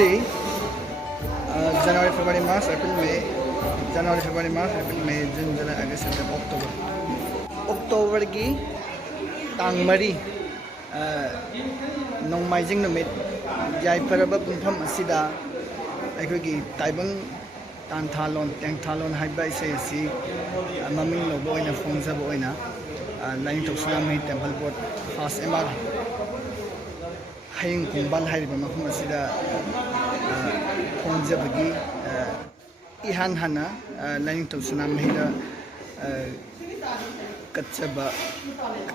Esei, January, February, March, April, May, January, February, March, April, May, June, July, August, September, October. October ki tang mari nongmaijing numit yaiparaba pungpham asida akhoi Taibang Tanthalon haiba Esei si maming lobo oina phongjaba oina Lainingthou Sanamahi temple board first MR Hayingkhongban haiba mafum asida phongjabagi ehan hanna Lainingthou Sanamahi da katchaba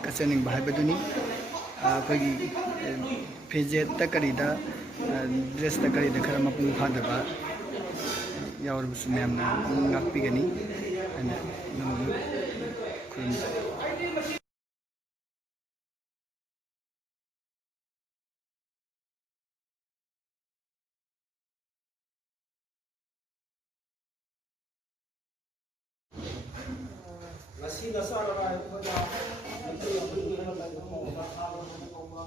katchaning bahibaduni akhoi fejet ta karida dress ta karida khara mapung fadaba yaorabasu memna ngakpigani ana namu kurum Nasi nasa araw ko na ito yung pinili na tayo Nongdrenkhomba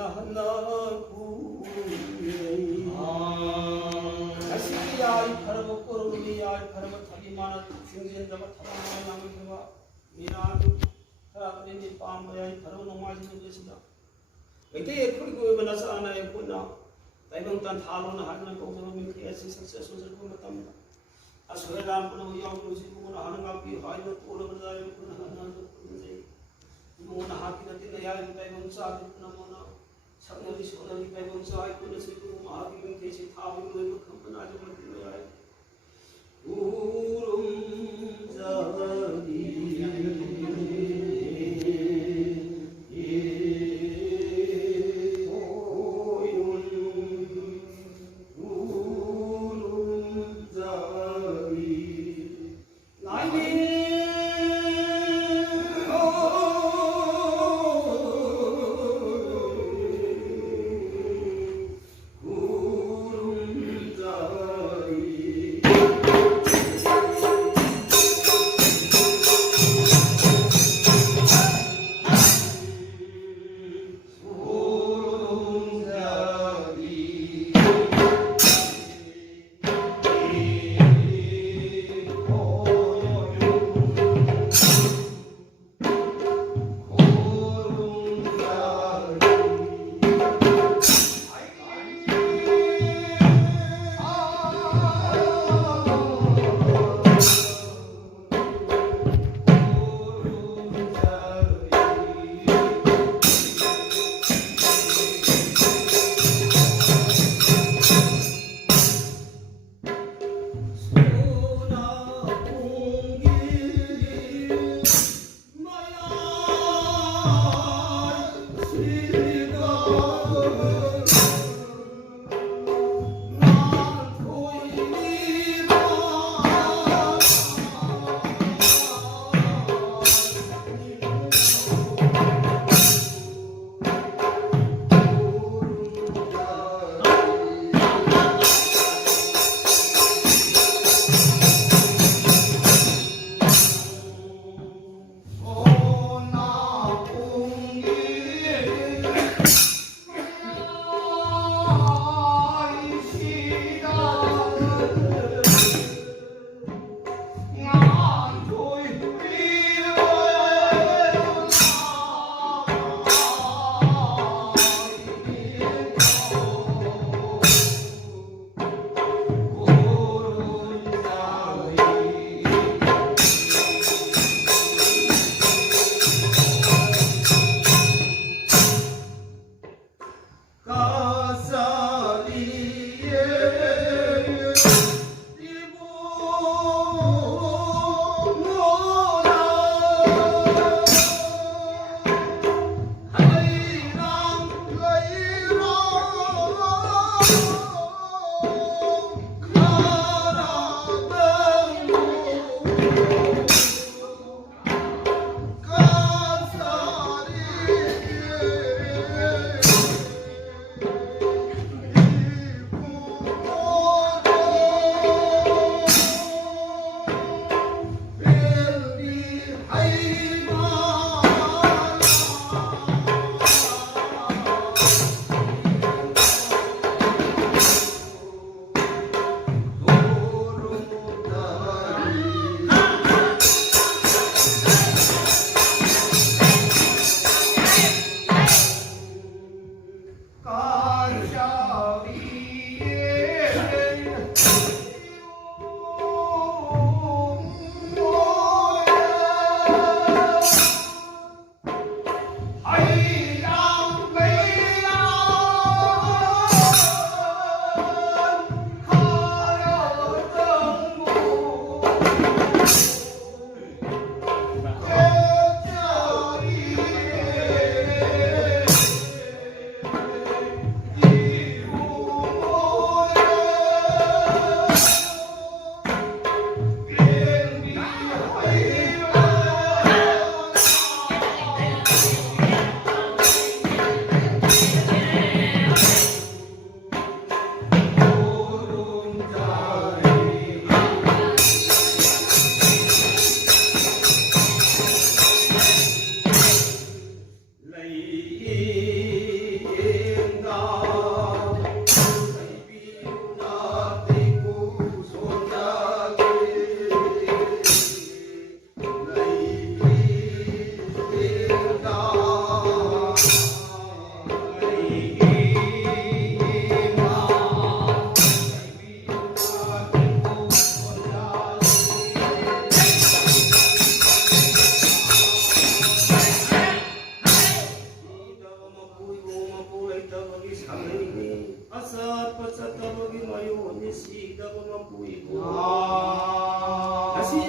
hanna Meetei kuri banasa ana yang puna Taibang Tanthalon hanna ko so Meetei successful ko matam asweran puna yaw ko si ko na hanna ki hayo to na badai puna hanna ko sei mo na haki na tin ya Taibang sa puna mo na sakna di so na Taibang sa ay ko na si ko ma haki Meetei si thabi ko kampana jo ma tin ya urum zadi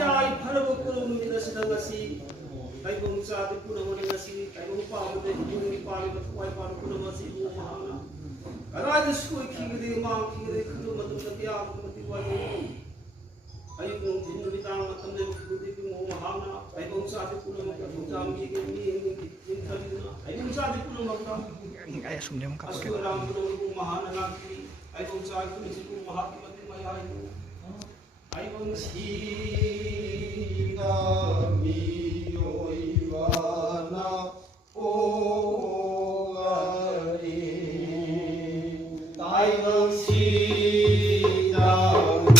yai pharabo kurum ni dasida ngasi taibang sa de puno ni ngasi taibang pa de puno pa ni twai pa puno ngasi mo mahana ara de sui khigde ma khigde khulu matu tatya mati wa ni ayu kung tin ni tang matam de khudi bi mo mahana taibang sa de puno ma jam mi ge ni khalina taibang sa de puno ma ka ay sumdem ka asu ram puno mahana ngaki taibang sa de puno mahaki mati mai ayu Taibang sida mi oinaba ogari Taibang sida mi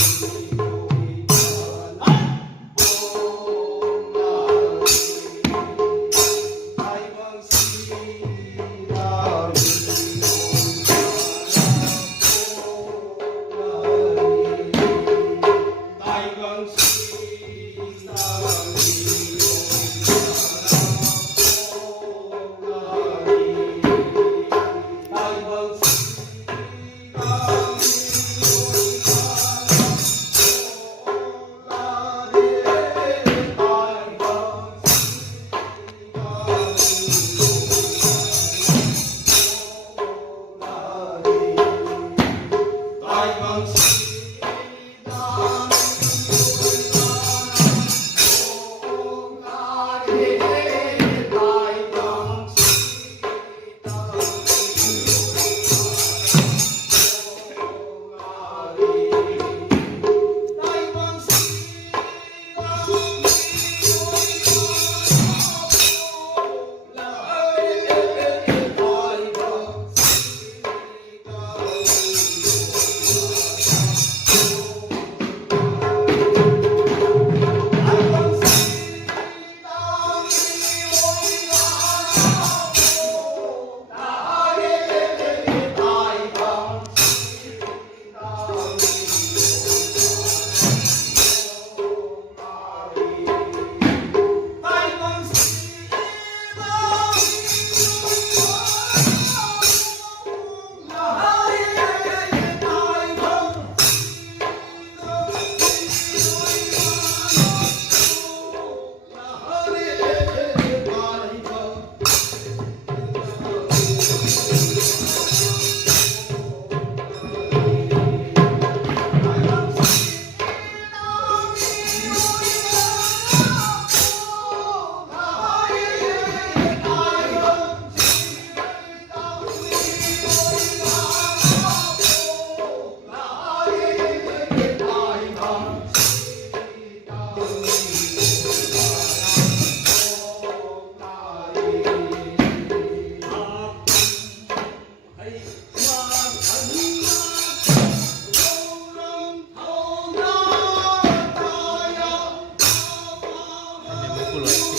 oinaba ogari Taibang sida Puluh.